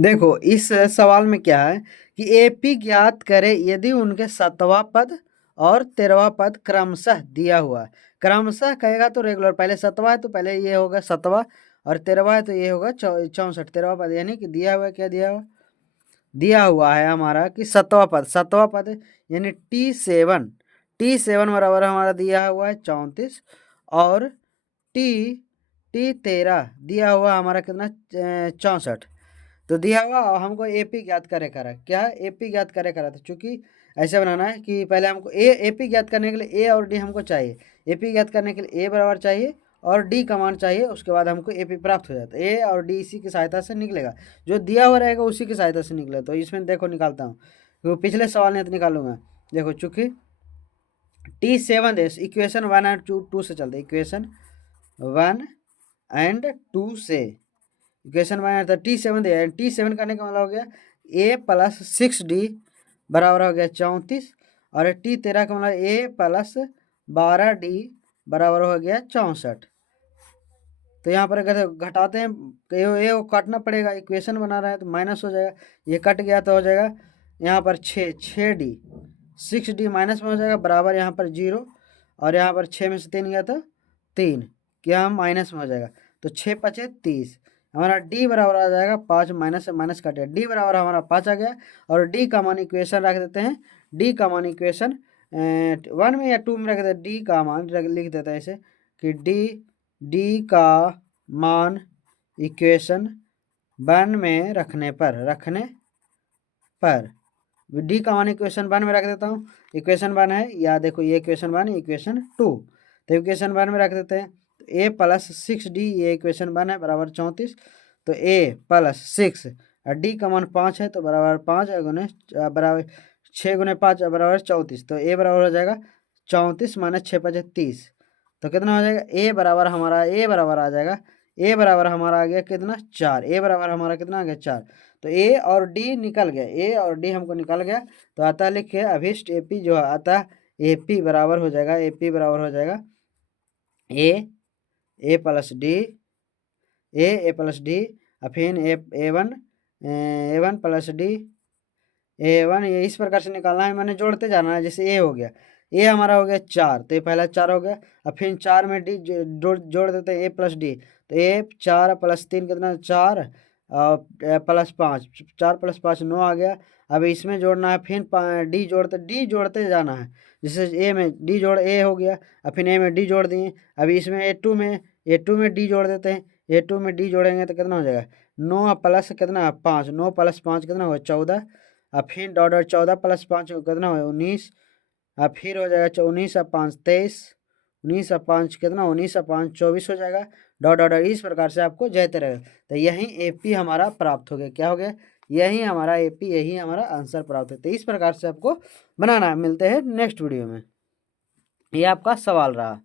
देखो इस सवाल में क्या है कि एपी ज्ञात करे यदि उनके 7वां पद और 13वां पद क्रमशः दिया हुआ है। क्रमशः कहेगा तो रेगुलर, पहले 7वां है तो पहले ये होगा 7वां, और 13वां है तो ये होगा 64, 13वां पद, यानी कि दिया हुआ है, क्या दिया हुआ है हमारा कि 7वां पद यानी T7 बराबर हमारा दिया हुआ है 34, और टी T13 दिया हुआ हमारा कितना 64। तो दिया हुआ और हमको एपी ज्ञात करे करा, क्या है एपी ज्ञात करे करा, तो चूंकि ऐसे बनाना है कि पहले हमको एपी ज्ञात करने के लिए ए और डी हमको चाहिए। एपी ज्ञात करने के लिए ए बराबर चाहिए और डी का मान चाहिए, उसके बाद हमको एपी प्राप्त हो जाता है। ए और डी इसी की सहायता से निकलेगा, जो दिया हुआ रहेगा उसी की सहायता से निकलेगा। तो इसमें देखो निकालता हूँ, तो पिछले सवाल में तो निकालूंगा। देखो चूंकि T7 दे, इक्वेशन 1 एंड 2 से चलते, इक्वेशन 1 एंड 2 से, इक्वेशन 1 तो T7 दे, T7 करने का मतलब हो गया a प्लस 6d बराबर हो गया 34, और T13 का मतलब a प्लस 12d बराबर हो गया 64। तो यहाँ पर अगर घटाते हैं तो ये वो काटना पड़ेगा, इक्वेशन बना रहा है तो माइनस हो जाएगा, ये कट गया तो हो जाएगा यहाँ पर 6d, 6d माइनस में हो जाएगा बराबर यहाँ पर 0, और यहाँ पर 6 में से 3 गया तो 3, क्या माइनस में हो जाएगा, तो 6 5 30, हमारा d बराबर आ जाएगा 5, माइनस से माइनस काटे d बराबर हमारा 5 आ गया। और d का मान इक्वेशन रख देते हैं, d का मान इक्वेशन 1 में या 2 में रख देते, d का मान लिख देते हैं ऐसे कि d का मान इक्वेशन 1 में रखने पर डी का मान इक्वेशन 1 में रख देता हूँ, इक्वेशन 1 है, या देखो ये इक्वेशन 1 इक्वेशन 2, तो इक्वेशन 1 में रख देते हैं। तो ए प्लस 6d, ये इक्वेशन 1 है बराबर 34, तो ए प्लस 6 और डी का मान 5 है तो बराबर 5 गुने बराबर 6 गुने 5 बराबर 34, तो ए बराबर हो जाएगा 34 माइनस 6 5 30, तो कितना हो जाएगा ए बराबर हमारा, ए बराबर आ जाएगा, ए बराबर हमारा आ गया कितना 4, ए बराबर हमारा कितना आ गया 4। तो ए और डी निकल गया, ए और डी हमको निकल गया, तो आता लिखे अभिष्ट एपी जो आता एपी बराबर हो जाएगा, एपी बराबर हो जाएगा ए प्लस डी, ए प्लस डी, फिर ए वन प्लस डी, A1, ये इस प्रकार से निकालना है, मैंने जोड़ते जाना है। जैसे ए हो गया, ए हमारा हो गया 4, तो ये पहला 4 हो गया, अब फिर 4 में डी जोड़ देते हैं, ए प्लस डी, तो ए 4 प्लस 3 कितना 4 प्लस 5, 4 प्लस 5 9 आ गया। अब इसमें जोड़ना है, फिर डी जोड़ते जाना है। जैसे ए में डी जोड़ ए हो गया, अब फिर ए में डी जोड़ दिए, अभी इसमें ए टू में डी जोड़ देते हैं, ए टू में डी जोड़ेंगे तो कितना हो जाएगा 9 प्लस कितना 5, 9 प्लस 5 कितना होगा 14, अब फिर डॉट डॉट 14 प्लस 5 कितना हो 19, अब फिर हो जाएगा 19 और 5 23, 19 और 5 कितना 19 और 5 24 हो जाएगा, डॉट डॉट डॉट इस प्रकार से आपको जाते रहेगा। तो यही एपी हमारा प्राप्त हो गया, क्या हो गया यही हमारा एपी, यही हमारा आंसर प्राप्त होता है। इस प्रकार से आपको बनाना है। मिलते हैं नेक्स्ट वीडियो में, ये आपका सवाल रहा।